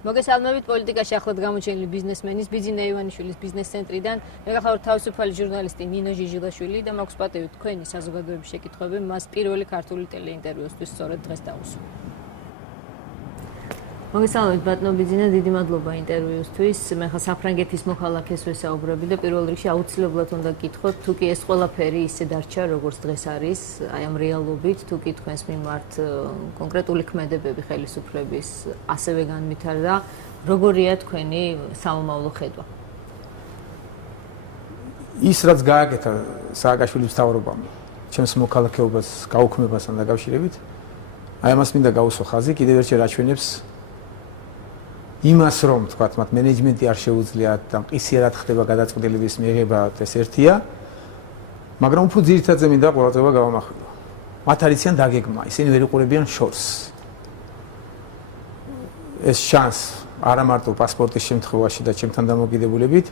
მოგესალმებით პოლიტიკაში ახლად გამოჩენილი ბიზნესმენის ბიძინა ივანიშვილის ბიზნეს ცენტრიდან. მე გახლავართ თავისუფალი ჟურნალისტი ნინო ჟიჟილაშვილი და მაქვს პატივი თქვენი საზოგადოების შეკითხვები მას პირველი ქართული ტელეინტერვიუსთვის სწორედ დღეს დავუსვა. მოგესალმებით ბატონო ბიძინა, დიდი მადლობა ინტერვიუსთვის. მე ხა საფრანგეთის მოქალაქეს ვესაუბრები და პირველ რიგში აუცილებლად უნდა გკითხოთ, თუ კი ეს ყველაფერი ისე დარჩა, როგორც დღეს არის, აი ამ რეალობით, თუ კი თქვენს მიმართ კონკრეტული ქმედებები ხელისუფლების ასევე განვითარდა, როგორია თქვენი სამომავლო ხედვა? ის რაც გააკეთა სააკაშვილის მთავრობამ, ჩემს მოქალაქეობას გაუქმებასთან დაკავშირებით, აი ამას მინდა გაუსვა ხაზი, კიდევ ერთხელ აჩვენებს იმას, რომ თქვათ, მათ მენეჯმენტი არ შეუძლიათ და მყისიერად ხდება გადაწყვეტილების მიღება, ეს ერთია, მაგრამ უფრო ძირითადად მინდა ყურადღება გავამახვილო. მათ არიციან დაგეგმა, ისინი ვერ იყურებიან შორს. ეს შანს არა მარტო პასპორტის შემთხვევაში და ჩემთან დამოკიდებულებით,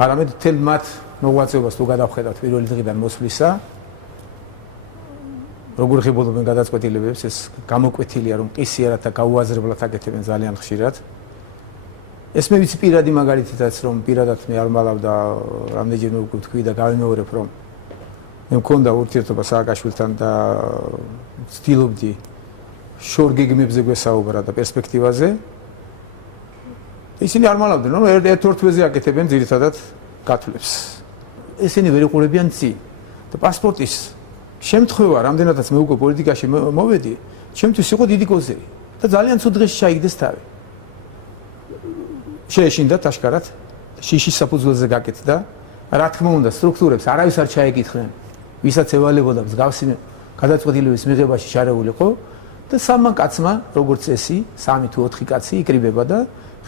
არამედ მთელ მათ მოღვაწეობას თუ გადავხედავთ პირველი დღიდან მოსვლისა, როგორ ღებულობენ გადაწყვეტილებებს, ეს გამოკვეთილია, რომ მყისიერად და გაუაზრებლად აკეთებენ ძალიან ხშირად. ეს მე ვიცი პირადი მაგალითითაც, რომ პირადად მე არ მალავდა რამდენჯერმე უკვე თქვი და გავიმეორებ, რომ მე მქონდა ურთიერთობა სააკაშვილთან და ვცდილობდი შორ გეგმებზე გვესაუბრა და პერსპექტივაზე. ისინი არ მალავდნენ, რომ ერთ-ერთვეზე აკეთებენ ძირითადად გათვლებს. ესენი ვერ იყურებიან წინ და პასპორტის შემთხვევა, რამდენადაც მე უკვე პოლიტიკაში მოვედი, ჩემთვის იყო დიდი კოზირი და ძალიან ცუდ დღეში ჩაიგდეს თავი. შეეშინდათ აშკარად, შიშის საფუძველზე გაკეთდა, რა თქმა უნდა, სტრუქტურებს არავის არ ჩაეკითხნენ, ვისაც ევალებოდა მსგავსი გადაწყვეტილების მიღებაში ჩარეულიყო და სამმა კაცმა, როგორც წესი, 3 თუ 4 კაცი იკრიბება და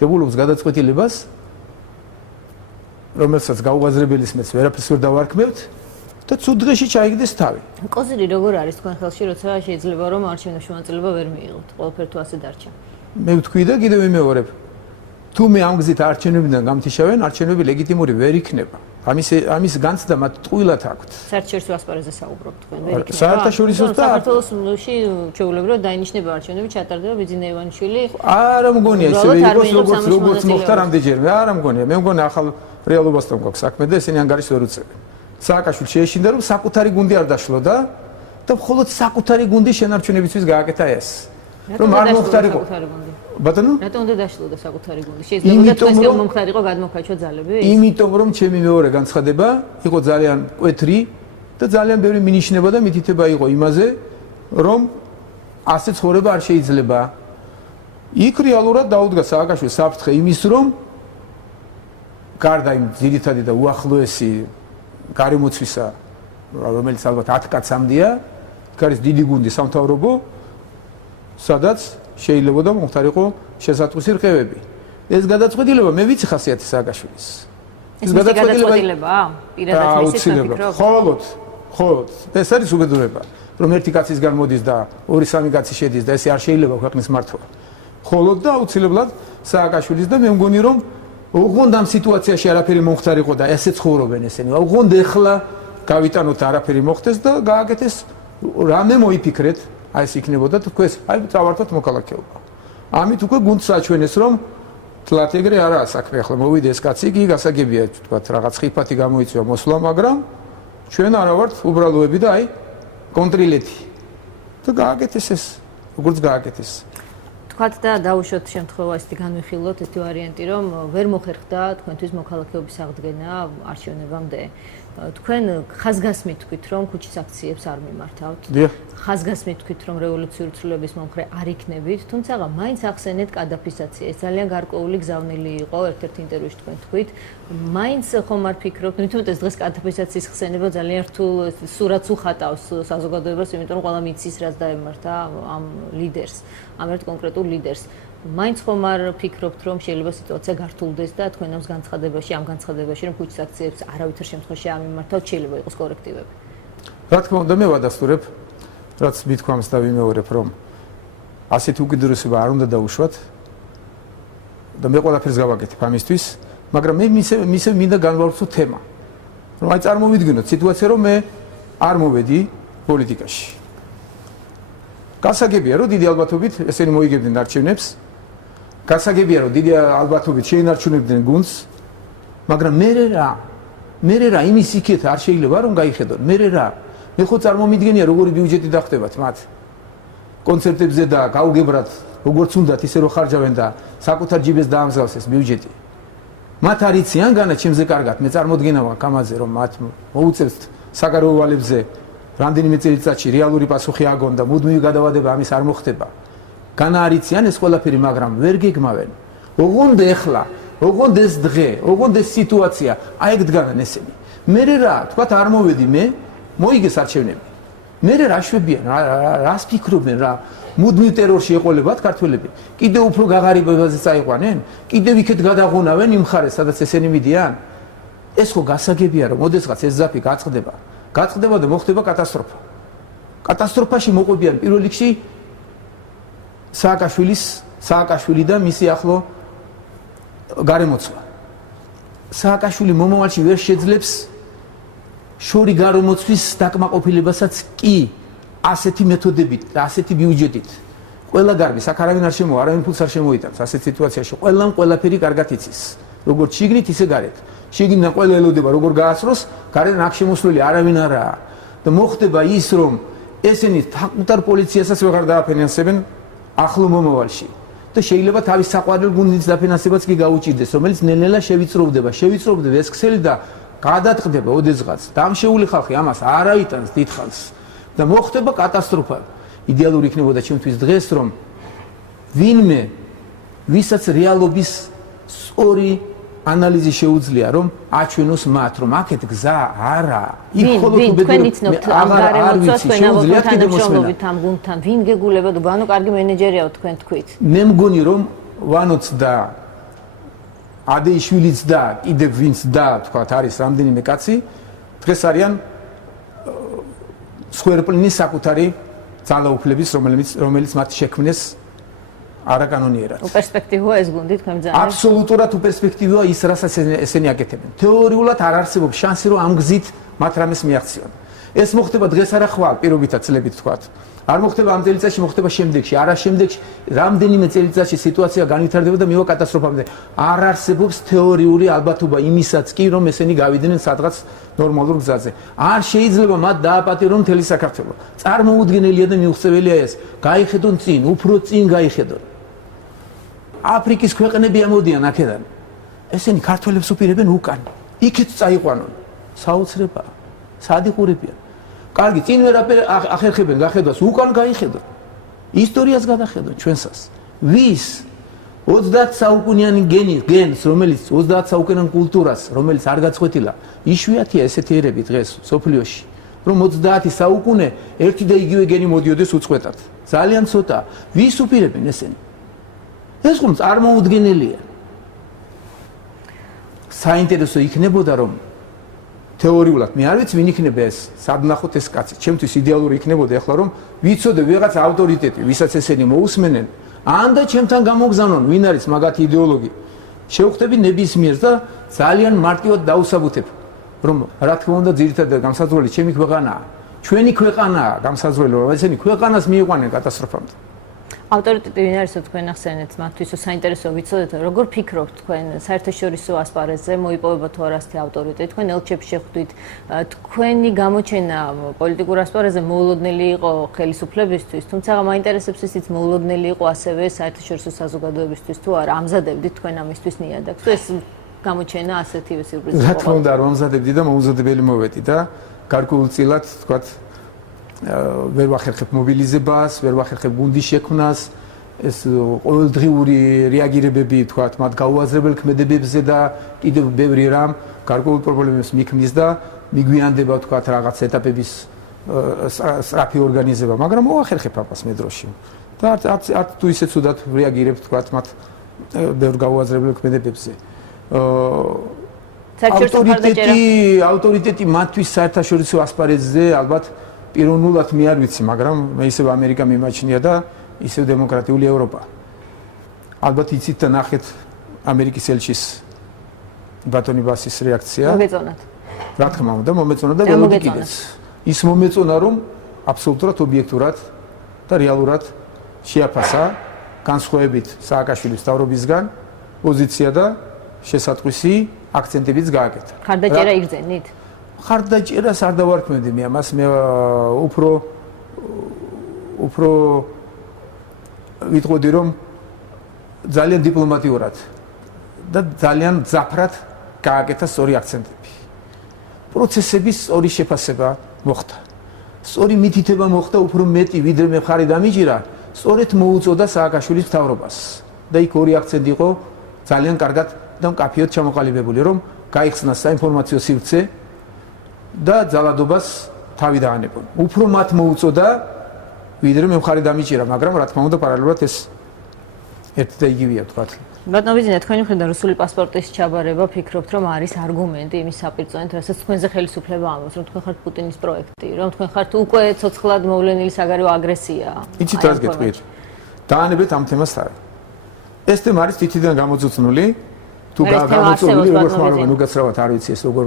ღებულობს გადაწყვეტილებას, რომელსაც გაუაზრებელის მეც ვერაფერს ვერ დავარქმევთ და ცუდ დღეში ჩაიგდეს თავი. კოზირი როგორ არის თქვენ ხელში, როცა შეიძლება რომ არჩევნებში მონაწილეობა ვერ მიიღოთ, ყველაფერი თუ ასე დარჩა? მე ვთქვი და კიდევ ვიმეორებ. თუ მე ამ გზით არჩევნებიდან გამთიშავენ, არჩევნები ლეგიტიმური ვერ იქნება. ამის განცდა მათ ტყუილად აქვთ. საერთაშორისო ასპარეზზე საუბრობთ თქვენ, ვერ იქნება. საერთაშორისო და საქართველოში ჩვეულებრივ დაინიშნება არჩევნები, ჩატარდება ბიძინა ივანიშვილი. არა მგონია ისე იყოს, როგორც მოხდა რამდენჯერმე. არა მგონია. მე მგონია ახალ რეალობასთან გვაქვს საქმე და ესენი ანგარიშს ვერ უწევენ. სააკაშვილი შეეშინდა, რომ საკუთარი გუნდი არ დაშლოდა და მხოლოდ საკუთარი გუნდი შენარჩუნებისთვის გააკეთა ეს. რომ არ მომხდარიყო. ბატონო? რატომ უნდა დაშლოდა საკუთარი გუნდი? შეიძლება თქვენს მომხდარიყო გადმოქაჩვა ძალები? იმიტომ რომ ჩემი მეორე განცხადება იყო ძალიან კვეთრი და ძალიან ბევრი მინიშნება და მითითება იყო იმაზე, რომ ასე ცხოვრება არ შეიძლება. იქ რეალურად დაუდგა სააკაშვილს საფრთხე იმის, რომ გარდა იმ ძირითადი და უახლოესი გარემოცვისა, რომელიც ალბათ 10 კაცს ამდია, იქ არის დიდი გუნდი სამთავრობო, სადაც შეიძლება და მომხდარიყო შესატყვისი რყევები. ეს გადაწყვეტილება მე ვიცი ხასიათი სააკაშვილის. ეს გადაწყვეტილებაა? პირადად მისი საფიქრო? ხოლოდ. ეს არის უბედურება, რომ ერთი კაცისგან მოდის და 2-3 კაცი შედის და ესე არ შეიძლება ქვეყნის მართვა. ხოლოდ და აუცილებლად სააკაშვილის და მე მგონი, რომ უღონდ ამ სიტუაციაში არაფერი მომხდარიყო და ესე ცხოვრობენ ესენი. უღონდ ეხლა გავიტანოთ არაფერი მოხდეს და გააკეთეს რამე მოიფიქრეთ. აი ეს იქნებოდა თქვენს, აი წავართოთ მოქალაქეობა. ამით უკვე გუნდს აჩვენეს, რომ თლათ ეგრე არაა საქმე, ახლა მოვიდა ეს კაცი, იგი გასაგებია, თქვათ, რაღაც ხიფათი გამოიწვია მოსვლა, მაგრამ ჩვენ არა ვართ უბრალოები და აი კონტრილეთი. და გააკეთეს ეს, როგორც გააკეთეს. თქვათ და დაუშვათ შემთხვევა ისეთი განვიხილოთ ესეთი ვარიანტი, რომ ვერ მოხერხდა თქვენთვის მოქალაქეობის აღდგენა არჩევნებამდე. თქვენ ხაზგასმით თქვით, რომ ქუჩის აქციებს არ მიმართავთ. ხაზგასმით თქვით, რომ რევოლუციური ცვლილებების მომხრე არ იქნებით, თუმცა მაინც ახსენეთ კადაფისაცია. ეს ძალიან გარკვეული გზავნილი იყო, ერთ-ერთ ინტერვიუში თქვენ თქვით. მაინც ხომ არ ფიქრობთ, თუმცა ეს დღეს კადაფისაციის ხსენება ძალიან რთულ სურათს უხატავს საზოგადოებას, იმიტომ რომ ყველა მიცის, რაც დაემართა ამ ლიდერს, ამ ერთ კონკრეტულ ლიდერს. მაინც ხომ არ ფიქრობთ, რომ შეიძლება სიტუაცია გართულდეს და თქვენ ამ განცხადებაში, რომ ქუჩის აქციებს არავითარ შემთხვევაში არ მიმართავთ, შეიძლება იყოს კორექტივები. რა თქმა უნდა, მე ვადასტურებ, რაც მithქვამს და ვიმეორებ, რომ ასეთი უკიდურესობა არ უნდა დაუშვათ და მე ყველაფერს გავაკეთებ ამისთვის, მაგრამ მე მისე მინდა განვავრცო თემა. რომ აი წარმოვიდგინოთ სიტუაცია, რომ მე არ მოვედი პოლიტიკაში. გასაგებია, რომ დიდი ალბათობით ესენი მოიგებდნენ არჩევნებს. გასაგებია რომ დიდი ალბათობით შეინარჩუნებდნენ გუნდს, მაგრამ მე რა იმის იქეთ არ შეიძლება რომ გაიხედონ. მე ხო წარმომიდგენია როგორი ბიუჯეტი დახტებათ მათ. კონცერტებზე და გაუგებრად როგორც უნდათ ისე რომ ხარჯავენ და საკუთარ ჯიბეს დაამსგავსეს ბიუჯეტი. მათ არ იციან განა ჩემზე კარგად, მე წარმოდგენა მაქვს ამაზე რომ მათ მოუწევს საგარეო ვალებზე რამდენიმე წელიწადში რეალური პასუხი აგონ და მუდმივი გადავადება ამის არ მოხდება. განა არ იციან ეს ყველაფერი, მაგრამ ვერ გეგმავენ. ოღონდ ეხლა, ოღონდ ეს დღე, ოღონდ ეს სიტუაცია, აი ეგ დგანან ესენი. მე რა, თქვათ არ მოვედი მე, მოიგეს არჩევნები. მე რა შვებიან, რას ფიქრობენ რა? მუდმივ ტერორში ეყოლებათ ქართველები. კიდევ უფრო გაღარიბებაზე წაიყვანენ? კიდევ იქეთ გადაღუნავენ იმ ხარეს, სადაც ესენი მიდიან? ეს ხო გასაგებია რომ ოდესღაც ეს ზაფი გაწყდება და მოხდება კატასტროფა. კატასტროფაში მოყვებიან პირველ რიგში სააკაშვილი და მისი ახლო გარემოცვა. სააკაშვილი მომავალში ვერ შეძლებს შორი გარემოცვის დაკმაყოფილებასაც კი ასეთი მეთოდებით და ასეთი ბიუჯეტით. ყველა გარბის აქ არავინ არ შემოვა, არავინ ფულს არ შემოიტანს ასეთ სიტუაციაში. ყველამ ყველაფერი კარგად იცის. როგორც შიგნით ისე გარეთ. შიგნიდან ყველა ელოდება როგორ გაასროს, გარედან აქ შემოსვლელი არავინ არაა. და მოხდება ის რომ ესენი საკუთარ პოლიციასაც ვეღარ დააფინანსებენ ახლო მომავალში. და შეიძლება თავის საყვარელ გუნდის დაფინანსებაც კი გაუჭირდეს, რომელიც ნელ-ნელა შევიწროვდება ეს ქსელი და გადაწყდება ოდესღაც. დამშეული ხალხი ამას არ აიტანს დიდხანს. და მოხდება კატასტროფა. იდეალური იქნებოდა ჩემთვის დღეს რომ ვინმე ვისაც რეალობის სწორი ანალიზი შეუძლია რომ აჩვენოს მათ რომ აქეთ გზა არაა. იქ მხოლოდ უბედურებთ ამ გარემოცვას შეუძლიათ თანამშრომლობით ამ გუნდთან. ვინ გეგულებათ? ბანო კარგი მენეჯერიაო თქვენ თქვით. მე მგონი რომ ვანოც და ადეიშვილიც და კიდევ ვინც და თქვათ არის რამდენიმე კაცი დღეს არიან სხერპლინის საკუთარი ძალაუფლების რომელიც მათ შექმნეს არაკანონიერად. უპერსპექტივოა ეს გუნდი თქვენ ძალიან? აბსოლუტურად უპერსპექტივოა ის რასაც ესენი აკეთებენ. თეორიულად არ არსებობს შანსი რომ ამ გზით მათ რამეს მიაღწიონ. ეს მოხდება დღეს არა ხვალ პირობითად წლებით თქვათ. არ მოხდება ამ წელიწადში, მოხდება შემდეგში, არა შემდეგში, რამდენიმე წელიწადში სიტუაცია განვითარდება და მივა კატასტროფამდე. არ არსებობს თეორიული ალბათობა იმისაც კი რომ ესენი გავიდნენ სადღაც ნორმალურ გზაზე. არ შეიძლება მათ დააპატიურონ მთელი საქართველო. წარმოუდგენელია და მიუღწეველია ეს. გაიხედონ წინ, უფრო წინ გაიხედონ. აფრიკის ქვეყნები ამოდიან აქედან. ესენი ქართველებს უპირებენ უკან. იქეთ წაიყვანონ. საოცრებაა. სადიყურებიან. კარგი, წინ ვერაფერ ახერხებენ გახედვას, უკან გაიხედონ. ისტორიას გადახედონ ჩვენსას. ვის 30 საუკუნიანი გენს, რომელიც 30 საუკუნიან კულტურას, რომელიც არ გაწყვეტილა, იშვიათია ესეთი ერები დღეს სოფლიოში, რომ 30 საუკუნე ერთი და იგივე გენი მოდიოდეს უწყვეტად. ძალიან ცოტა. ვის უპირებენ ესენი? ეს ხომ წარმოუდგენელია. საინტერესო იქნებოდა რომ თეორიულად მე არ ვიცი ვინ იქნება ეს სადნახოთ ეს კაცი. ჩემთვის იდეალური იქნებოდა ახლა რომ ვიცოდე ვიღაც ავტორიტეტი, ვისაც ესენი მოусმენენ, ან და ჩემთან გამოგზავნონ ვინ არის მაგათი იდეოლოგი. შევხვდები ნებისმიერს და ძალიან მარტივად დაუსაბუთებ რომ რა თქმა უნდა ძირითადად გამსაზღვრელი ჩემი ქვეყანაა. ჩვენი ქვეყანაა გამსაზღვრელი, რომ ესენი ქვეყანას მიიყვანენ კატასტროფამდე. ავტორიტეტი ვინ არის თქვენ ახსენეთ მათთვის საინტერესო ვიცოდეთ როგორ ფიქრობთ თქვენ საერთაშორისო ასპარეზზე მოიპოვება თუ არა ასეთი ავტორიტეტი თქვენ ელჩებს შეხვდით თქვენი გამოჩენა პოლიტიკურ ასპარეზზე მოულოდნელი იყო ხელისუფლებისთვის თუმცა მაინტერესებს ისიც მოულოდნელი იყო ასევე საერთაშორისო საზოგადოებისთვის თუ არა ამზადებდით თქვენ ამისთვის ნიადაგს თუ ეს გამოჩენა ასეთივე სიურპრიზი იყო რა თქმა უნდა არ ამზადებდი და მოუზადებელი მოვედი და გარკვეულწილად თქვათ ვერ ვახერხებ მობილიზებას, ვერ ვახერხებ გუნდის შექმნას, ეს ყოველდღიური რეაგირებები, თქვათ, მათ გაუაზრებელ ქმედებებზე და კიდევ ბევრი რამ გარკვეულ პრობლემებს მიქმნის და მიგვიანდება, თქვათ, რაღაც ეტაპების სწრაფი ორგანიზება, მაგრამ მოახერხებ ამას მე დროში. და არც თუ ისე ცუდად რეაგირებ, თქვათ, მათ ბევრ გაუაზრებელ ქმედებებზე. ავტორიტეტი მათთვის საერთაშორისო ასპარეზზე ალბათ პიროვნულად მე არ ვიცი, მაგრამ მე ისევ ამერიკა მიმაჩნია და ისევ დემოკრატიული ევროპა. ალბათ იცით და ნახეთ ამერიკის ელჩის ბატონი ბასის რეაქცია. მოგეწონათ. რა თქმა უნდა, მომეწონა და ველოდი კიდეც. ის მომეწონა, რომ აბსოლუტურად ობიექტურად და რეალურად შეაფასა განსხვავებით სააკაშვილის მთავრობისგან პოზიცია და შესატყვისი აქცენტებიც გააკეთა. ხარდაჭერა იგრძენით? ხარდაჭერას არ დავარქმევდი მე ამას, მე უფრო ვიტყოდი რომ ძალიან დიპლომატიურად და ძალიან ძაფრად გააკეთა სწორი აქცენტები. პროცესების სწორი შეფასება მოხდა. სწორი მითითება მოხდა უფრო მეტი ვიდრე მე მხარი დამიჯერა, სწორედ მოუწოდა სააკაშვილის მთავრობას. და იქ ორი აქცენტი იყო ძალიან კარგად და მკაფიოდ ჩამოყალიბებული, რომ გაიხსნა საინფორმაციო სივრცე და ძალადობას თავი დაანებონ. უფრო მათ მოუწოდა ვიდრე მე მხარი დამიჯერა, მაგრამ რა თქმა უნდა პარალელურად ეს ერთი და იგივეა თქვათ. ბატონო ბიზნე, თქვენი მხრიდან რუსული პასპორტის ჩაბარება ფიქრობთ, რომ არის არგუმენტი იმის საპირწონედ, რასაც თქვენზე ხელისუფლება ამბობს, რომ თქვენ ხართ პუტინის პროექტი, რომ თქვენ ხართ უკვე ცოცხლად მოვლენილი საგარეო აგრესია. იცით რას გეტყვით? დაანებეთ ამ თემას თავი. ეს თემა არის თითიდან გამოწუწნული. თუ გამოწვეული როგორ ხმარობენ უკაცრავად არ ვიცი ეს როგორ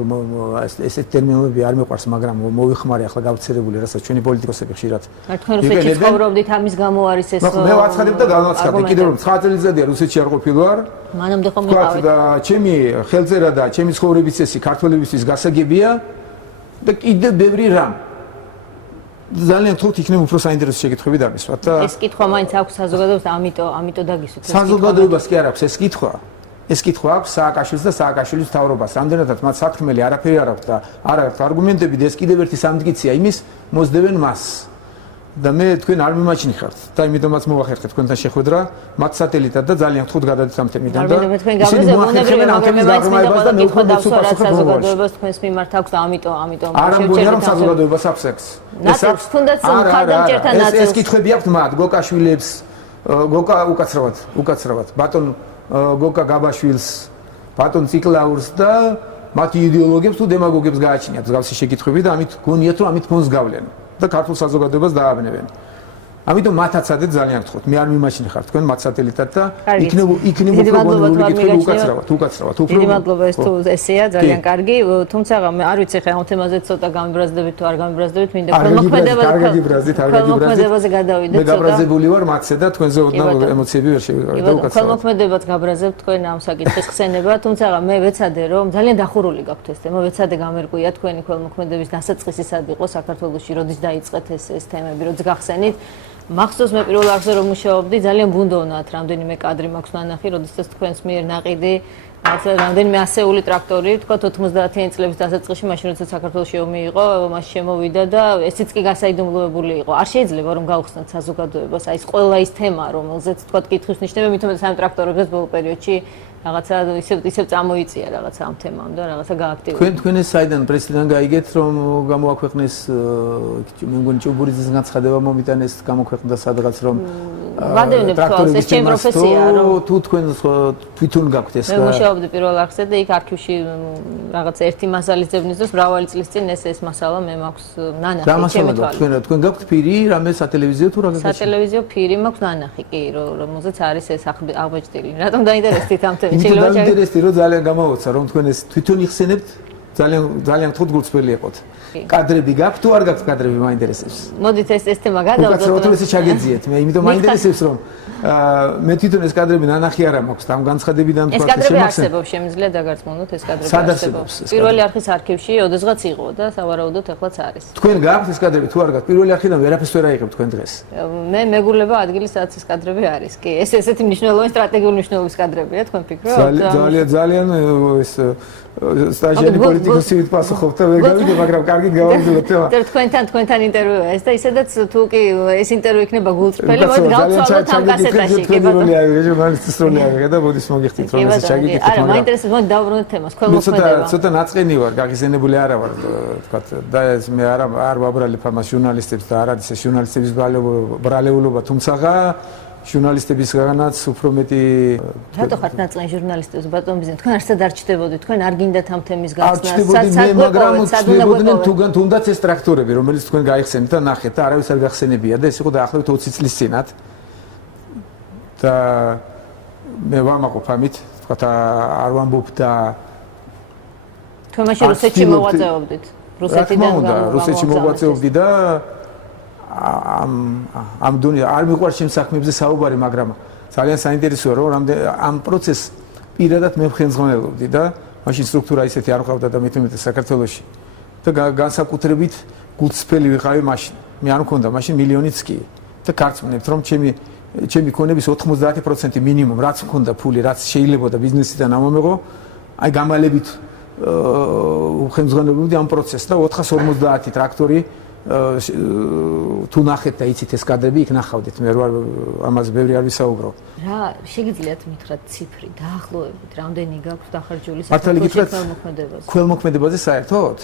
ესეთ ტერმინები არ მეყვარს, მაგრამ მოვიხმარე ახლა გავცერებული, რასაც ჩვენი პოლიტიკოსები ხშირად. თქვენ რუსეთში ცხოვრობდით, ამის გამო არის ეს. მე ვაცხადებ და განვაცხადე, კიდევ რომ 9 წელიწადია რუსეთში არ ყოფილვარ. მანამდე ხომ მიყავით? და ჩემი ხელწერა და ჩემი ცხოვრების წესი ქართველებისთვის გასაგებია და კიდევ ბევრი რამ. ძალიან თუთ იქნებ უფრო საინტერესო შეკითხვები დამისვათ და ეს კითხვა მაინც აქვს საზოგადოებას, ამიტომ დაგისვით. საზოგადოებას კი არ აქვს ეს კითხვა. ეს კითხვა აქვს სააკაშვილს და სააკაშვილის მთავრობას. რამდენადაც მათ საფრთხმელი არაფერი არ აქვს და არ აქვს არგუმენტები და ეს კიდევ ერთი სამტკიცია იმის მოსდევენ მას. და მე თქვენ არ მიმაჩნი ხართ და იმიტომაც მოვახერხეთ თქვენთან შეხვედრა მათ სატელიტად და ძალიან ხუთ გადადეთ ამ თემიდან და თქვენ გავრეზე უნებრივი მაგრამ და კითხვა დავსვათ საზოგადოებას თქვენს მიმართ აქვს და ამიტომ არ ამბობენ რომ საზოგადოებას აქვს ეს. ეს აქვს თუნდაც მხარდამჭერთან ნაწილს. ეს კითხვები აქვს მათ გოკაშვილებს, გოკა უკაცრავად ბატონ გოკა გაბაშვილს, ბატონ ციკლაურს და მათი იდეოლოგებს თუ დემაგოგებს გააჩნიათ მსგავსი შეკითხვები და ამით გონიათ რომ ამით ფონს გავლენ და ქართულ საზოგადოებას დააბნევენ. ამიტომ მათაცადეთ ძალიან გთხოვთ, მე არ მიმაჩნი ხარ თქვენ მათ სატელიტად და იქნებ უფრო გონივრული კითხვები უკაცრავად. დიდი მადლობა ეს თუ ესეა ძალიან კარგი, თუმცა არ ვიცი ხა ამ თემაზე ცოტა გამიბრაზდებით თუ არ გამიბრაზდებით, მინდა ქველმოქმედებაზე გადავიდეთ ცოტა. მე გაბრაზებული ვარ მათზე და თქვენზე ოდნავ ემოციები ვერ შევიყავი და უკაცრავად. ქველმოქმედებად გაბრაზებთ თქვენ ამ საკითხის ხსენება, თუმცა მე ვეცადე რომ ძალიან დახურული გაქვთ ეს თემა, ვეცადე გამერკვია თქვენი ქველმოქმედების დასაწყისი სად იყო საქართველოში, როდის დაიწყეთ ეს თემები, როდის გახსენით. მახსოვს მე პირველ არხზე რომ მუშაობდი, ძალიან ბუნდოვნად რამდენიმე კადრი მაქვს ნანახი, როდესაც თქვენს მიერ ნაყიდი რამდენიმე ასეული ტრაქტორი, თქვა 90-იან წლების დასაწყისში, მაშინ როდესაც საქართველოში ომი იყო, მას შემოვიდა და ესეც კი გასაიდუმლოებული იყო. არ შეიძლება რომ გავხსნათ საზოგადოებას, აი ეს ყველა ის თემა, რომელზეც თქვა კითხვის ნიშნება, მithumetes ამ ტრაქტორებს ბოლო პერიოდში რაღაცა ისევ წამოიწია რაღაცა ამ თემამ და რაღაცა გააქტიურდა. თქვენ ეს საიდან პრესიდან გაიგეთ რომ გამოაქვეყნეს მე მგონი ჭუბურიძის განცხადება მომიტანეს გამოქვეყნდა სადღაც რომ ტრაქტორების ეს ჩემი პროფესია რომ თუ თქვენ თვითონ გაქვთ ეს მე მუშაობდი პირველ არხზე და იქ არქივში რაღაცა ერთი მასალის ძებნის დროს მრავალი წლის წინ ეს მასალა მე მაქვს ნანახი ჩემი თვალით. თქვენ გაქვთ ფირი რამე სატელევიზიო თუ რა გაქვთ? სატელევიზიო ფირი მაქვს ნანახი კი რომელზეც არის ეს აღბეჭდილი. რატომ დაინტერესდით ამ თემით? ინტერესი რომ ძალიან გამოვოცა რომ თქვენ ეს თვითონ იხსენებთ ძალიან თუთ გულწრფელი იყოთ. კადრები გაქვთ თუ არ გაქვთ კადრები მაინტერესებს. მოდით ეს თემა გადავდოთ. უკაცრავად ესე ჩაგეძიეთ. მე იმიტომ მაინტერესებს რომ მე თვითონ ეს კადრები ნანახი არ მაქვს ამ განცხადებიდან თქვა ეს კადრები არსებობს, შემიძლია დაგარწმუნოთ ეს კადრები არსებობს. პირველი არხის არქივში ოდესღაც იყო და სავარაუდოდ ახლაც არის. თქვენ გაქვთ ეს კადრები თუ არ გაქვთ? პირველი არხიდან ვერაფერს ვერ აიღებ თქვენ დღეს. მე მეგულება ადგილი სადაც ეს კადრები არის. კი, ეს ესეთი მნიშვნელოვანი სტრატეგიული მნიშვნელობის კადრებია, თქვენ ფიქრობთ? ძალიან ეს სტაჟიერი პოლიტიკოსივით პასუხობთ და ვერ გავიგე, მაგრამ კარგი გავაგზავნოთ თემა. თქვენთან ინტერვიუა ეს და ისედაც თუ კი ეს ინტერვიუ იქნება გულწრფელი, მოდი გავცვალოთ ამ კასეტაში, კი ბატონო. ჟურნალისტის როლი აღიღე და მოდის მოგიხდით რომ ესე ჩაგიკითხეთ, მაგრამ არა, მაინტერესებს მოდი დავბრუნდეთ თემას, ქველმოქმედება. ცოტა ნაწყენი ვარ, გაგიზენებული არა ვარ, თქვათ და მე არ ვაბრალებ ამას ჟურნალისტებს და არ არის ეს ჟურნალისტების ბრალეულობა, თუმცა ჟურნალისტებისგანაც უფრო მეტი რატო ხართ ნაწყენი ჟურნალისტებს ბატონ ბიზნე თქვენ არსად არ ჩდებოდით თქვენ არ გინდათ ამ თემის გახსნა არ ჩდებოდი მე მაგრამ ჩდებოდნენ თუნდაც ეს ტრაქტორები რომელიც თქვენ გაიხსენეთ და ნახეთ და არავის არ გახსენებია და ეს იყო დაახლოებით 20 წლის წინათ და მე ვამაყობ ამით თქვათ არ ვამბობ და თქვენ მაშინ რუსეთში მოღვაწეობდით რუსეთში მოღვაწეობდი და ამ დონე არ მიყვარს ჩემს საქმეებზე საუბარი, მაგრამ ძალიან საინტერესოა რომ ამ პროცესს პირადად მე ვხენძღონელობდი და მაშინ სტრუქტურა ისეთი არ ყავდა და მეტი საქართველოში და განსაკუთრებით გულწრფელი ვიყავი მაშინ მე არ მქონდა მაშინ მილიონიც კი და გარწმუნებთ რომ ჩემი ქონების 90% მინიმუმ რაც მქონდა ფული რაც შეიძლებოდა ბიზნესიდან ამომეღო აი გამალებით უხენძღონებდი ამ პროცესს და 450 ტრაქტორი თუ ნახეთ და იცით ეს კადრები იქ ნახავდით მე რა ამაზე ბევრი არ ვისაუბრო რა შეგიძლიათ მითხრათ ციფრი დაახლოებით რამდენი გაქვს დახარჯული საქართველოს ქველმოქმედებაზე საერთოდ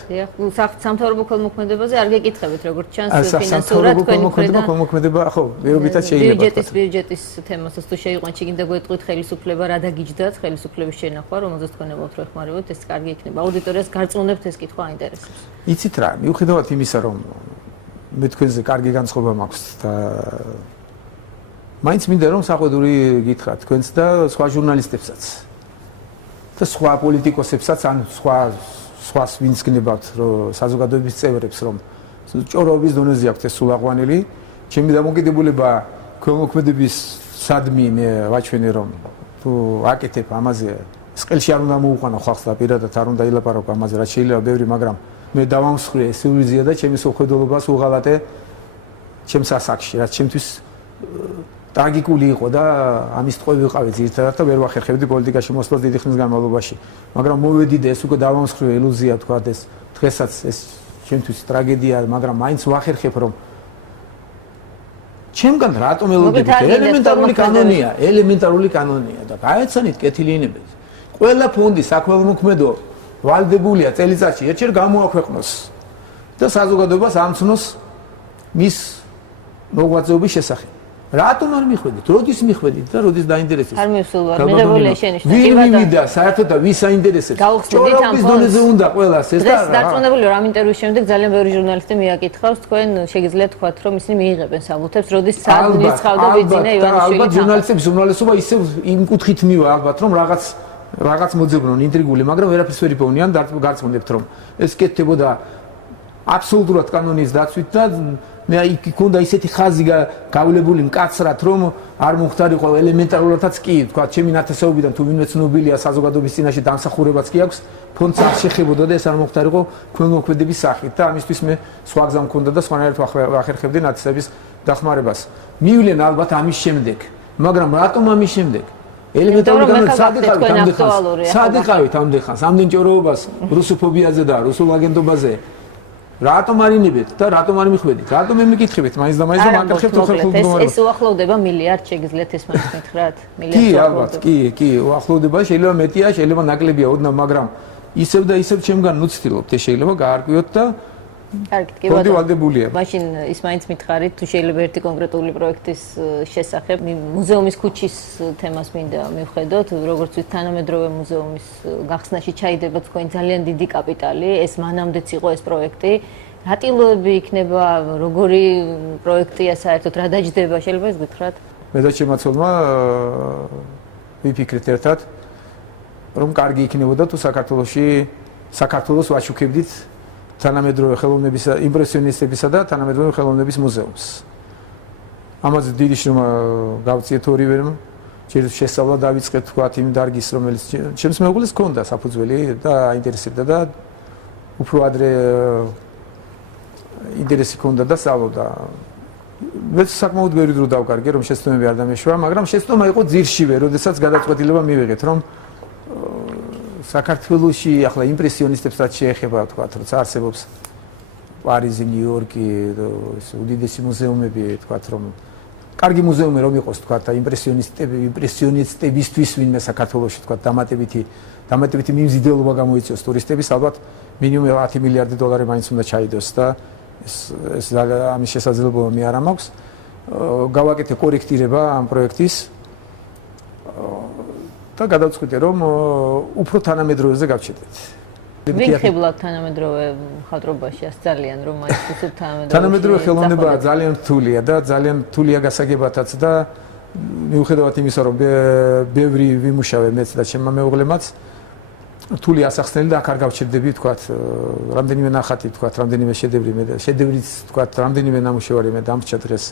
სამთავრობო ქველმოქმედებაზე არ გეკითხებით როგორც ჩანს ფინანსურად თქვენი ქველმოქმედება ხო ვერობითაც შეიძლება ბიუჯეტის თემასაც თუ შეიყვანთ შეგინდა გვეტყვით ხელისუფლება რა დაგიჯდათ ხელისუფლების შენახვა რომელზეც თქვენ ემოთ რომ ეხმარებოთ ეს კარგი იქნება აუდიტორიას გარწმუნებთ ეს კითხვა აინტერესებს იცით რა მიუხედავად იმისა რომ მე თქვენზე კარგი განწყობა მაქვს და მაინც მინდა რომ საყვედური გითხრათ თქვენს და სხვა ჟურნალისტებსაც და სხვა პოლიტიკოსებსაც ან სხვას ვინც გნებავთ რომ საზოგადოების წევრებს რომ ჭორობის დონეზე აქვს ეს სულაყვანილი ჩემი დამოკიდებულება ქველმოქმედების სადმი მე ვაჩვენე რომ თუ აკეთებ ამაზე სყელში არ უნდა მოუყვანო ხალხს და პირადად არ უნდა ილაპარაკო ამაზე რაც შეიძლება ბევრი მაგრამ მე დავამსხვრე სივრიზია და ჩემი სოხედულობას უღალატე ჩემს ასაკში რაც ჩემთვის ტრაგიკული იყო და ამის ტყვე ვიყავი ძირითადად და ვერ ვახერხებდი პოლიტიკაში მოსვლას დიდი ხნის განმავლობაში მაგრამ მოვედი და ეს უკვე დავამსხვრე ილუზია თქვა ეს დღესაც ეს ჩემთვის ტრაგედია მაგრამ მაინც ვახერხებ რომ ჩემგან რატომ ელოდებით ელემენტარული კანონია და გაეცანით კეთილინებებს ყველა ფონდი საქველმოქმედო ვალდებულია წელიწადში ერთჯერ გამოაქვეყნოს და საზოგადოებას ამცნოს მის მოღვაწეობის შესახებ. რატომ არ მიხვედით? როდის მიხვედით და როდის დაინტერესებს? არ მივსულვარ, მიღებულია შენიშვნა. ვინ მივიდა საერთოდ და ვის აინტერესებს? ჭორობის დონეზე უნდა ყველას ეს და დარწმუნებული რომ ამ ინტერვიუს შემდეგ ძალიან ბევრი ჟურნალისტი მიაკითხავს თქვენ შეგიძლიათ თქვათ რომ ისინი მიიღებენ საბუთებს როდის საადმინისტრაციო ვიძინა ივანიშვილი. ალბათ ჟურნალისტების ჟურნალისტობა ისევ იმ კუთხით მივა ალბათ რომ რაღაც მოძებნონ ინტრიგული, მაგრამ ვერაფერს ვერ იპოვნიან და გარწმუნებთ რომ ეს კეთდებოდა აბსოლუტურად კანონის დაცვით და მე იქ ქონდა ისეთი ხაზი გავლებული მკაცრად რომ არ მოხდარიყო ელემენტარულადაც კი თქვა ჩემი ნათესაობიდან თუ ვინმე ცნობილია საზოგადოების წინაშე დამსახურებაც კი აქვს ფონდს არ შეხებოდა და ეს არ მოხდარიყო ქველმოქმედების სახით და ამისთვის მე სხვა გზა მქონდა და სხვანაირად ვახერხებდი ნათესების დახმარებას მივლენ ალბათ ამის შემდეგ მაგრამ რატომ ამის შემდეგ ელემენტარული სადიყავით ამდენ ამდენ ჭორობას რუსოფობიაზე და რუსულ აგენტობაზე რატომ არინებეთ და რატომ არ მიხვედით? რატომ მე მიკითხებით? მაინც და მაინც მაკითხებთ ხელმძღვანელობას. ეს უახლოვდება მილიარდ შეგიძლიათ ეს მაინც მითხრათ? მილიარდ. კი, ალბათ, კი, უახლოვდება, შეიძლება მეტია, შეიძლება ნაკლებია, ოდნავ, მაგრამ ისევ და ისევ ჩემგან ნუცtildeობთ, ეს შეიძლება გაარკვიოთ და კარგით, კი ბატონო. ვალდებულია. მაშინ ის მაინც მითხარით, თუ შეიძლება ერთი კონკრეტული პროექტის შესახებ, მუზეუმის ქუჩის თემას მინდა მივხედოთ, როგორც ვთქვით, თანამედროვე მუზეუმის გახსნაში ჩაიდება თქვენ ძალიან დიდი კაპიტალი, ეს მანამდეც იყო ეს პროექტი. რა ტილოები იქნება, როგორი პროექტია საერთოდ, რა დაჯდება, შეიძლება ეს გითხრათ? მე და შემაცოლმა ვიფიქრეთ ერთად, რომ კარგი იქნებოდა თუ საქართველოს ვაშუქებდით თანამედროვე ხელოვნების იმპრესიონისტებისა და თანამედროვე ხელოვნების მუზეუმს. ამაზე დიდი შრომა გავწიეთ ორივემ, ჯერ შესწავლა დავიწყეთ თქვათ იმ დარგის, რომელიც ჩემს მეუღლეს ჰქონდა საფუძველი და აინტერესებდა და უფრო ადრე ინტერესი ჰქონდა და სწავლობდა. მე საკმაოდ ბევრი დრო დავკარგე, რომ შეცდომები არ დამეშვა, მაგრამ შეცდომა იყო ძირშივე, როდესაც გადაწყვეტილება მივიღეთ, რომ საქართველოში ახლა იმპრესიონისტებსაც შეეხება თქვათ, როცა არსებობს პარიზი, ნიუ-იორკი, ეს უდიდესი მუზეუმები, თქვათ, რომ კარგი მუზეუმი რომ იყოს, თქვათ, და იმპრესიონისტებისთვის ვინმე საქართველოში, თქვათ, დამატებითი მიმზიდველობა გამოიწვიოს ტურისტების, ალბათ მინიმუმ 10 მილიარდი დოლარი მაინც უნდა ჩაიდოს და ეს ამის შესაძლებლობა მე არ მაქვს. გავაკეთე კორექტირება ამ პროექტის და გადავწყვიტე რომ უფრო თანამედროვეზე გავჩერდეთ. ვინ ხიბლად თანამედროვე მხატვრობაში ძალიან რომ მაინც უცებ თანამედროვე ხელოვნება ძალიან რთულია და ძალიან რთულია გასაგებათაც და მიუხედავად იმისა რომ ბევრი ვიმუშავე მეც და ჩემმა მეუღლემაც რთული ასახსნელი და აქ არ გავჩერდები თქვათ რამდენიმე ნახატი თქვათ რამდენიმე შედევრიც თქვათ რამდენიმე ნამუშევარი მე დამრჩა დღეს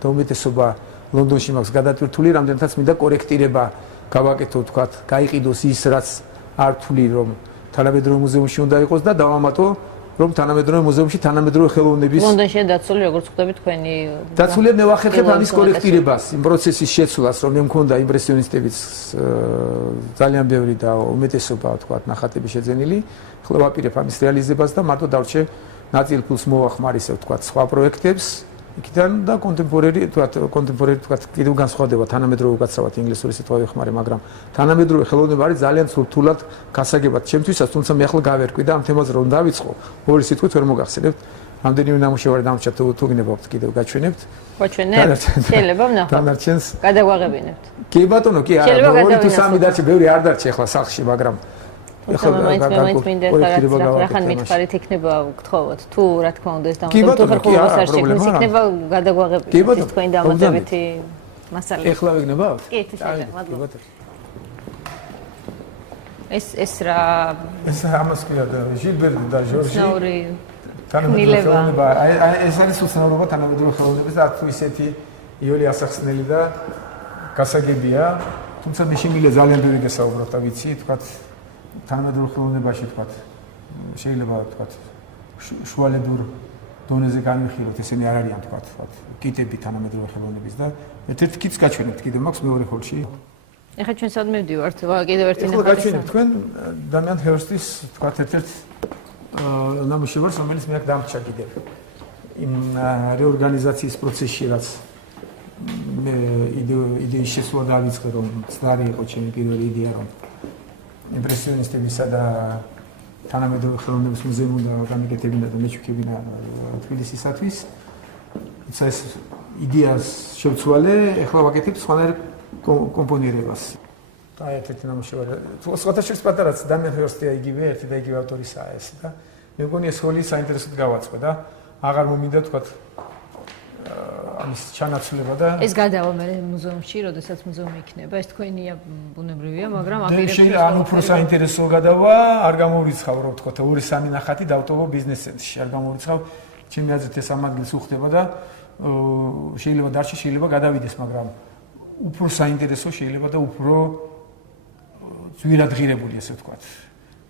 და უმეტესობა ლონდონში მაქვს გადატვირთული, რამდენადაც მინდა კორექტირება გავაკეთო, თქვათ, გაიყიდოს ის, რაც არ თვლი, რომ თანამედროვე მუზეუმში უნდა იყოს და დავამატო, რომ თანამედროვე მუზეუმში თანამედროვე ხელოვნების ლონდონშია დაცული, როგორც ხვდები თქვენი დაცული მე ვახერხებ ამის კორექტირებას, იმ პროცესის შეცვლას, რომ მე მქონდა იმპრესიონისტების ძალიან ბევრი და უმეტესობა, თქვათ, ნახატები შეძენილი, ხლა ვაპირებ ამის რეალიზებას და მარტო დავრჩე ნაწილ ფულს მოვახმარისებ, თქვათ, სხვა პროექტებს, იქიდან და კონტემპორარი, თქვათ, კიდევ განსხვავდება თანამედროვე უკაცრავად ინგლისური სიტყვა ვიხმარე, მაგრამ თანამედროვე ხელოვნება არის ძალიან სრულად გასაგებად ჩემთვისაც, თუმცა მე ახლა გავერკვი და ამ თემაზე რომ დავიწყო, ორი სიტყვით ვერ მოგახსენებთ. რამდენიმე ნამუშევარი დამრჩა თუ გნებავთ კიდევ გაჩვენებთ. გაჩვენებთ? შეიძლება ვნახოთ. დანარჩენს გადაგვაღებინებთ. კი ბატონო, კი არა, ორი თუ სამი დარჩა, ბევრი არ დარჩა ახლა სახლში, მაგრამ ეხლა მაინც მინდა რახან მითხარით იქნება გთხოვოთ თუ რა თქმა უნდა ეს დამოუკიდებლად თუ ხერხულობას არ შექმნის იქნება გადაგვაღებინებთ ეს თქვენი დამატებითი მასალა. ეხლა ვიგნებავთ? კი, შეიძლება, მადლობა. ეს რა ეს ამას ქვია და ჟილბერტი და ჟორჟი ნაური თანამედროვე ხელოვნება, ეს არის უცნაურობა თანამედროვე ხელოვნების და თუ ისეთი იოლი ასახსნელი და გასაგებია, თუმცა მე შემიძლია ძალიან ბევრი გესაუბროთ და ვიცი, თქვათ თანამედროვე ხელოვნებაში, თქვათ, შეიძლება, თქვათ, შუალედურ დონეზე განვიხილოთ, ესენი არ არიან, თქვათ, კიტები თანამედროვე ხელოვნების და ერთ-ერთი კიტს გაჩვენებთ კიდევ მაქვს მეორე ხოლში. ეხლა ჩვენ სად მივდივართ? კიდევ ერთი ნახატი. ეხლა გაჩვენებთ თქვენ დამიან ჰერსტის, თქვათ, ერთ-ერთ ნამუშევარს, რომელიც მე აქ დამრჩა კიდევ. იმ რეორგანიზაციის პროცესში, რაც მე იდეის შესვლა დავიწყე, რომ ცდარი იყო ჩემი პირველი იდეა, რომ იმპრესიონისტებისა და თანამედროვე ხელოვნების მუზეუმი უნდა გამეკეთებინა და მეჩვენებინა თბილისისათვის. ისა ეს იდეას შევცვალე, ეხლა ვაკეთებ სხვანაირ კომპონირებას. და ერთ-ერთი ნამუშევარი. სხვათა შორის პატარაც დამიან ჰერსტია იგივე, ერთი და იგივე ავტორისაა ეს და მე მგონი ეს როლი საინტერესოდ გავაწყო და აღარ მომინდა თქვათ ამის ჩანაცვლება და ეს გადავა მე მუზეუმში, როდესაც მუზეუმი იქნება, ეს თქვენია ბუნებრივია, მაგრამ აპირებს ან უფრო საინტერესო გადავა, არ გამოვრიცხავ, რომ თქვათ 2-3 ნახატი დავტოვო ბიზნეს ცენტრში, არ გამოვრიცხავ, ჩემი აზრით ეს ამ ადგილს უხდება და შეიძლება დარჩე, შეიძლება გადავიდეს, მაგრამ უფრო საინტერესო შეიძლება და უფრო ძვირადღირებული ესე ვთქვათ.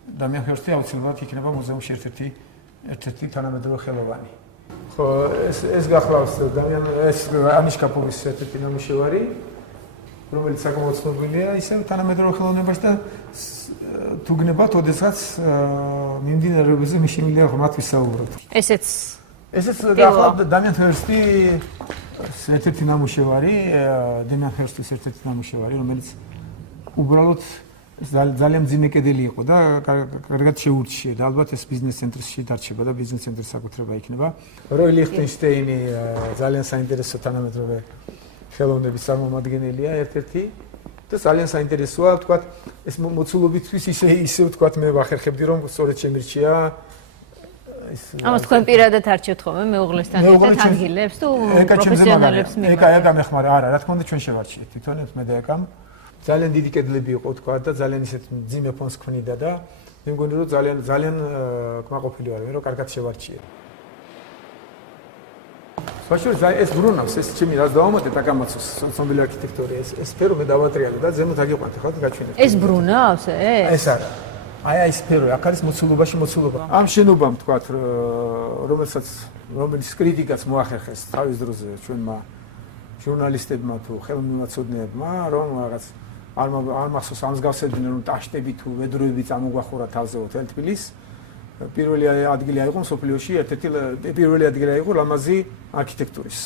დამიან ჰერსტი აუცილებლად იქნება მუზეუმში ერთ-ერთი თანამედროვე ხელოვანი. ხო, ეს გახლავს დამიან ეს ანიშკაპოვის ერთ-ერთი ნამუშევარი, რომელიც საკმაოდ ცნობილია ისევ თანამედროვე ხელოვნებაში და თუ გნებავთ, ოდესაც მიმდინარეობაზე მე შემიძლია ღრმად ვისაუბროთ. ესეც გახლავთ დამიან ჰერსტი ერთ-ერთი ნამუშევარი, დამიან ჰერსტის ერთ-ერთი ნამუშევარი, რომელიც უბრალოდ ძალიან მძიმე კედელი იყო და კარგად შეურჩია და ალბათ ეს ბიზნეს ცენტრში დარჩება და ბიზნეს ცენტრის საკუთრება იქნება. როი ლიხტენშტეინი ძალიან საინტერესო თანამედროვე ხელოვნების წარმომადგენელია ერთ-ერთი და ძალიან საინტერესოა, ვთქვათ, ეს მოცულობისთვის ისე ვთქვათ, მე ვახერხებდი, რომ სწორედ შემირჩია ამას თქვენ პირადად არჩევთ ხოლმე მეუღლესთან ერთად ადგილებს თუ პროფესიონალებს მივართ? ეკა მეხმარა, არა, რა თქმა უნდა ჩვენ შევარჩიეთ თვითონაც მე და ეკამ. ძალიან დიდი კედლები იყო თქვა და ძალიან ისეთ მძიმე ფონს ქმნიდა და მე მგონი რომ ძალიან კმაყოფილი ვარ, რომ კარგად შევარჩიე. საშუალო ეს ბრუნავს, ეს ჩემი რაც დავამატეთ აკამაცოს ცნობილი არქიტექტორი, ეს სფერო მე დავატრიალე და ზემოთ აგიყვანთ ხალხ გაჩვენეთ. ეს ბრუნავს ეს არა. აი სფერო, აქ არის მოცულობაში მოცულობა. ამ შენობამ თქვათ, რომელიც კრიტიკაც მოახერხეს თავის დროზე ჩვენმა ჟურნალისტებმა თუ ხელმისაწვდომეებმა, რომ რაღაც არ მახსოვს ამსგავსებდნენ, რომ ტაშტები თუ ვედროები წამოგვახურა თავზე თელ თბილისს. პირველი ადგილი აიღო მსოფლიოში, პირველი ადგილი აიღო ლამაზი არქიტექტურის.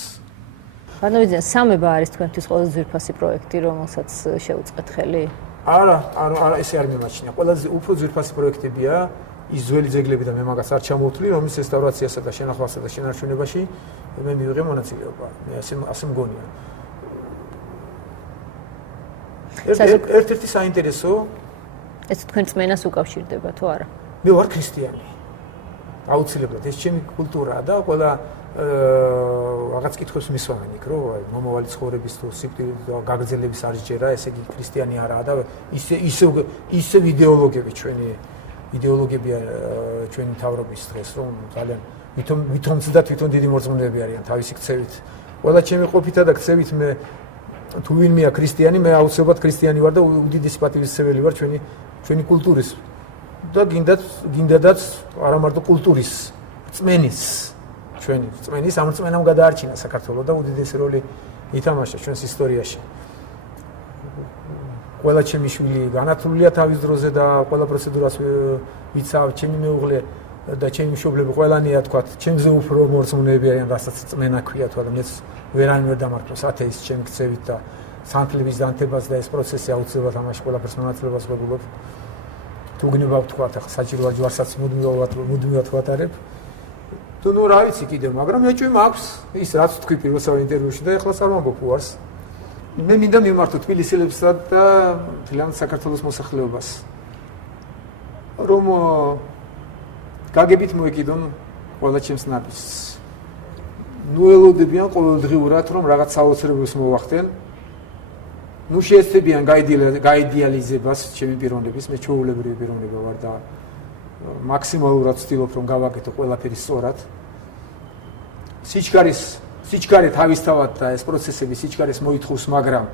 ბანოვიძე, სამება არის თქვენთვის ყველაზე ძვირფასი პროექტი, რომელსაც შეუწყეთ ხელი? არა, ესე არ მიმაჩნია. ყველაზე უფრო ძვირფასი პროექტებია ის ძველი ძეგლები და მე მაგას არ ჩამოვთვლი, რომლის რესტავრაციასა და შენახვასა და შენარჩუნებაში მე მივიღე მონაწილეობა. მე ასე მგონია. ერთ-ერთი საინტერესო ეს თქვენ წმენას უკავშირდება თუ არა? მე ვარ ქრისტიანი. აუცილებლად ეს ჩემი კულტურაა და ყველა რაღაც კითხვებს მისვამენ იქ, რომ მომავალი ცხოვრების თუ სიკვდილის გაგრძელების არ ჯერა, ესე იგი ქრისტიანი არაა და ისე იდეოლოგები იდეოლოგებია ჩვენი მთავრობის დღეს, რომ ძალიან ვითომც და თვითონ დიდი მორწმუნეები არიან თავისი ქცევით. ყველა ჩემი ყოფითა და ქცევით მე თუ ვინმეა ქრისტიანი, მე აუცილებლად ქრისტიანი ვარ და უდიდესი პატივისცემელი ვარ ჩვენი კულტურის და გინდადაც არა მარტო კულტურის, რწმენის, ჩვენი რწმენის ამ რწმენამ გადაარჩინა საქართველოს და უდიდესი როლი ითამაშა ჩვენს ისტორიაში. ყველა ჩემი შვილი განათლულია თავის დროზე და ყველა პროცედურას ვიცავ, ჩემი მეუღლე და ჩემი მშობლები ყველანია თქვა, ჩემზე უფრო მორწმუნეები არიან, რასაც რწმენა ქვია თქვა და მეც ვერანი ვერ დამარხოს ათეის ჩემი ქცევით და სანთლების დანთებას და ეს პროცესი აუცილებლად ამაში ყველაფერს მონაწილეობას ვებულობ. თუ გნება ვთქვა, ახლა საჭიროა ჯვარსაც მუდმივად ვატარებ. თუ ნუ რა ვიცი კიდევ, მაგრამ ეჭვი მაქვს ის რაც თქვი პირველსავე ინტერვიუში და ეხლა არ ვამბობ უარს. მე მინდა მიმართო თბილისელებსა და მთლიან საქართველოს მოსახლეობას. რომ გაგებით მოეკიდონ ყველა ჩემს ნაბიჯს. ნუ ელოდებიან ყოველდღიურად რომ რაღაც საოცრებებს მოვახდენ. ნუ შეეცდებიან გაიდეალიზებას ჩემი პიროვნების, მე ჩვეულებრივი პიროვნება ვარ და მაქსიმალურად ვცდილობ რომ გავაკეთო ყველაფერი სწორად. სიჩქარე თავისთავად და ეს პროცესები სიჩქარეს მოითხოვს, მაგრამ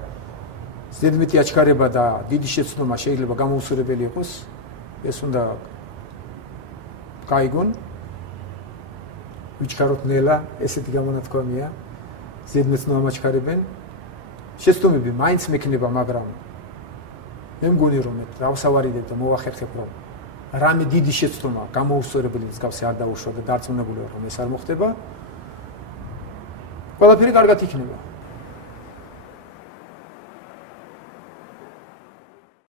ზედმეტი აჩქარება და დიდი შეცდომა შეიძლება გამოუსწორებელი იყოს. ეს უნდა გაიგონ. ვიჩქაროთ ნელა, ესეთი გამონათქვამია. ზედმეტს ნუ ამაჩქარებენ. შეცდომები მაინც მექნება, მაგრამ მე მგონი რომ დავსავარიდებ და მოვახერხებ რომ რამე დიდი შეცდომა გამოუსწორებელი მსგავსი არ დაუშვა და დარწმუნებული ვარ რომ ეს არ მოხდება. ყველაფერი კარგად იქნება.